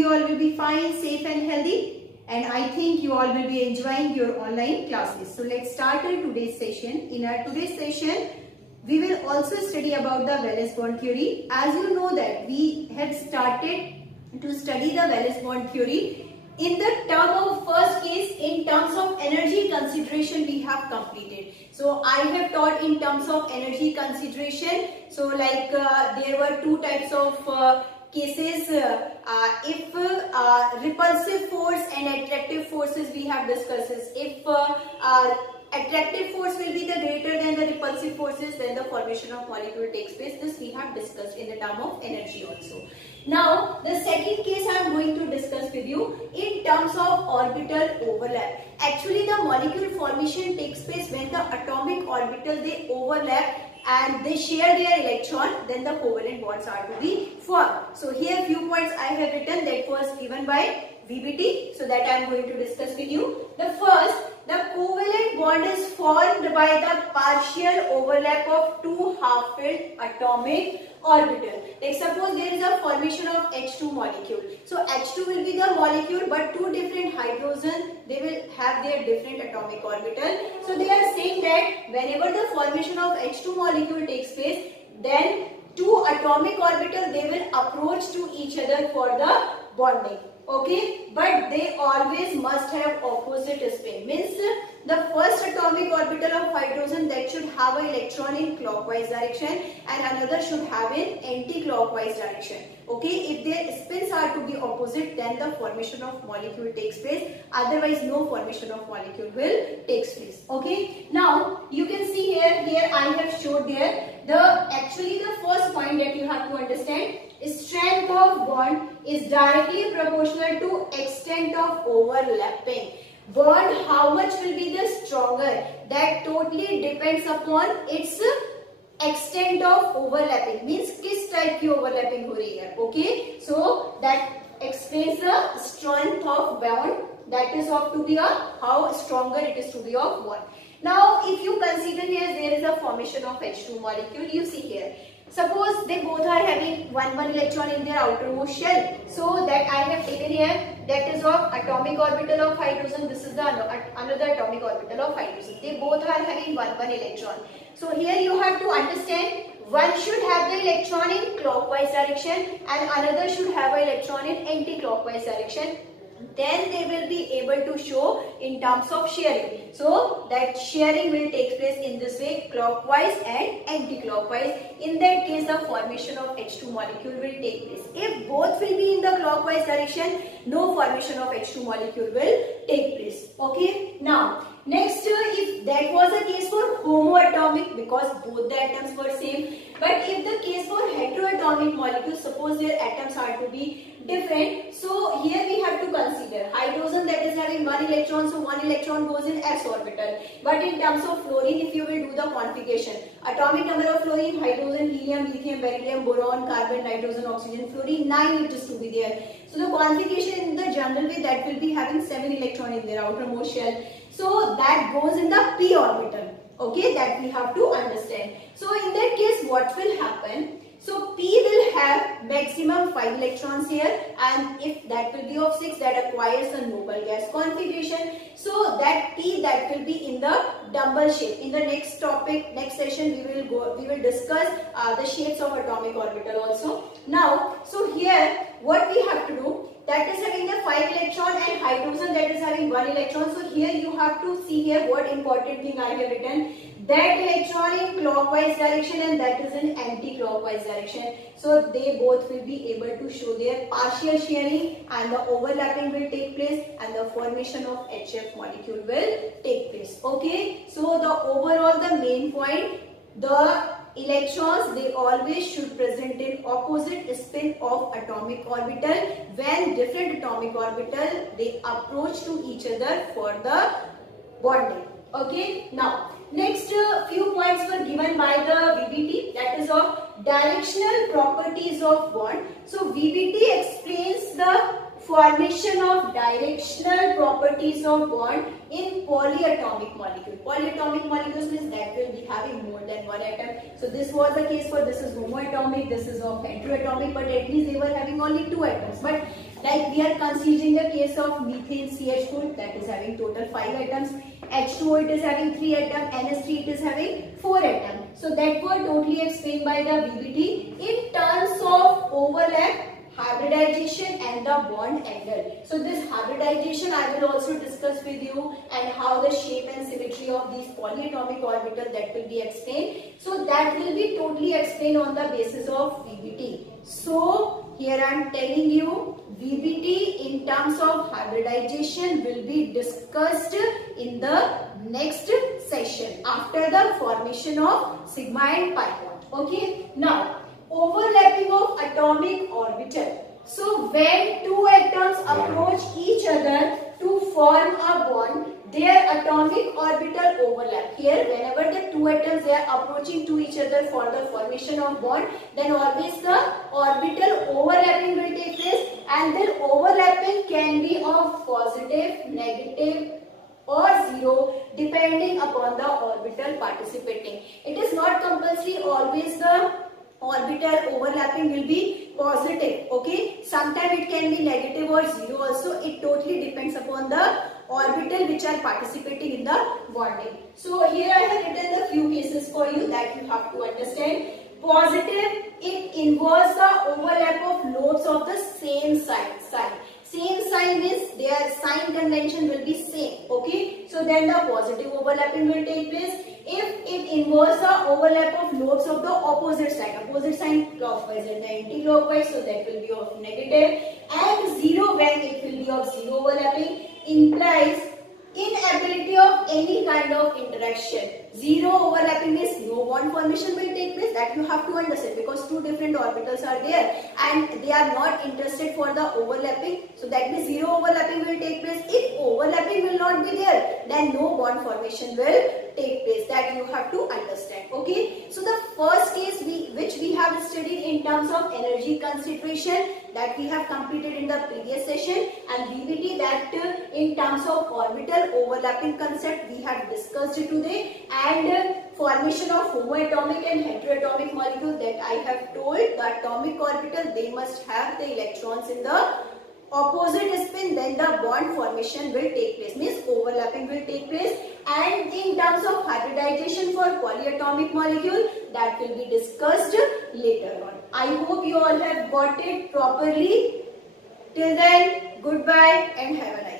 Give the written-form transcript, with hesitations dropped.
you all will be fine, safe and healthy, and I think you all will be enjoying your online classes. So let's start our today's session. In our today's session, we will also study about the valence bond theory. As you know that we had started to study the valence bond theory. In the term of first case, in terms of energy consideration, we have completed. So I have taught in terms of energy consideration. So like there were two types of cases. If repulsive force and attractive forces we have discussed. If attractive force will be the greater than the repulsive forces, then the formation of molecule takes place. This we have discussed in the term of energy also. Now the second case I am going to discuss with you in terms of orbital overlap. Actually the molecule formation takes place when the atomic orbital they overlap and they share their electron, then the covalent bonds are to be formed. So here few points I have written that was given by VBT, so that I am going to discuss with you. The first, the covalent bond is formed by the partial overlap of two half-filled atomic orbital. Like suppose there is a formation of H2 molecule. So H2 will be the molecule, but two different hydrogen, they will have their different atomic orbital. So they are saying that whenever the formation of H2 molecule takes place, then two atomic orbital they will approach to each other for the bonding. Okay, but they always must have opposite spin. Means the first atomic orbital of hydrogen that should have an electron in clockwise direction and another should have in anti-clockwise direction. Okay, if their spins are to be opposite, then the formation of molecule takes place. Otherwise, no formation of molecule will takes place. Okay, now you can see here I have showed there actually the first point that you have to understand. Strength of bond is directly proportional to extent of overlapping. Bond, how much will be the stronger? That totally depends upon its extent of overlapping. Means किस type की overlapping हो रही है. Okay, so that explains the strength of bond. That is of to be a how stronger it is to be of bond. Now, if you consider here there is a formation of H2 molecule. You see here. Suppose they both are having one electron in their outermost shell. So that I have taken here, that is of atomic orbital of hydrogen. This is the another atomic orbital of hydrogen. They both are having one electron. So here you have to understand, one should have the electron in clockwise direction and another should have an electron in anti-clockwise direction. Then they will be able to show in terms of sharing. So that sharing will take place in this way, clockwise and anti-clockwise. In that case, the formation of H2 molecule will take place. If both will be in the clockwise direction, no formation of H2 molecule will take place. Okay. Now, next, if that was the case for homoatomic, because both the atoms were same. But if the case for heteroatomic molecules, suppose their atoms are to be different. So here we have to consider hydrogen that is having one electron, so one electron goes in s orbital. But in terms of fluorine, if you will do the configuration, atomic number of fluorine, hydrogen, helium, lithium, beryllium, boron, carbon, nitrogen, oxygen, fluorine, 9 it is to be there. So the configuration in the general way, that will be having 7 electron in their outermost shell. So that goes in the p orbital. Okay, that we have to understand. So in that case, what will happen? So P will have maximum 5 electrons here, and if that will be of 6, that acquires the noble gas configuration. So that P that will be in the dumbbell shape. In the next topic, next session, we will discuss the shapes of atomic orbital also. Now, so here what we have to do, that is having the 5 electron and hydrogen that is having 1 electron. So here you have to see here what important thing I have written. That electron in clockwise direction and that is in anti-clockwise direction. So they both will be able to show their partial sharing and the overlapping will take place and the formation of HF molecule will take place. Okay. So the overall the main point, the electrons they always should present in opposite spin of atomic orbital when different atomic orbital they approach to each other for the bonding. Okay. Now next few points were given by the VBT, that is of directional properties of bond. So VBT explains the formation of directional properties of bond in polyatomic molecule. Polyatomic molecules means that will be having more than one atom. So this was the case for this is homoatomic, this is of heteroatomic, but at least they were having only two atoms. But Like we are considering the case of methane CH4 that is having total 5 atoms, H2O it is having 3 atoms, NH3 it is having 4 atoms. So that were totally explained by the VBT in terms of overlap, hybridization and the bond angle. So this hybridization I will also discuss with you, and how the shape and symmetry of these polyatomic orbital, that will be explained. So that will be totally explained on the basis of VBT. So here I am telling you VBT in terms of hybridization will be discussed in the next session after the formation of sigma and pi bond. Okay. Now overlapping of atomic orbital. So when two atoms approach each other to form a bond, their atomic orbital overlap. Here whenever the two atoms they are approaching to each other for the formation of bond, then always the orbital overlapping will take place, and their overlapping can be of positive, negative or zero depending upon the orbital participating. It is not compulsory always the orbital overlapping will be positive. Okay, sometimes it can be negative or zero also. It totally depends upon the orbital which are participating in the bonding. So here I have written the few cases for you that you have to understand. Positive, it involves the overlap of loads of the same sign. Same sign means their sign convention will be same. Okay, so then the positive overlapping will take place. If it involves the overlap of loads of the opposite sign clockwise and the anti-clockwise, so that will be of negative. And zero, when it will be of zero overlapping, implies inability of any kind of interaction. Zero overlapping means no bond formation will take place. That you have to understand, because two different orbitals are there and they are not interested for the overlapping. So that means zero overlapping will take place. If overlapping will not be there, then no bond formation will take place. That you have to understand. Okay. So the first case which we have studied in terms of energy consideration, that we have completed in the previous session, and VBT that in terms of orbital overlapping concept we have discussed today, and formation of homoatomic and heteroatomic molecule, that I have told the atomic orbital they must have the electrons in the opposite spin, then the bond formation will take place, means overlapping will take place. And in terms of hybridization for polyatomic molecule, that will be discussed later on. I hope you all have got it properly. Till then, goodbye and have a nice day.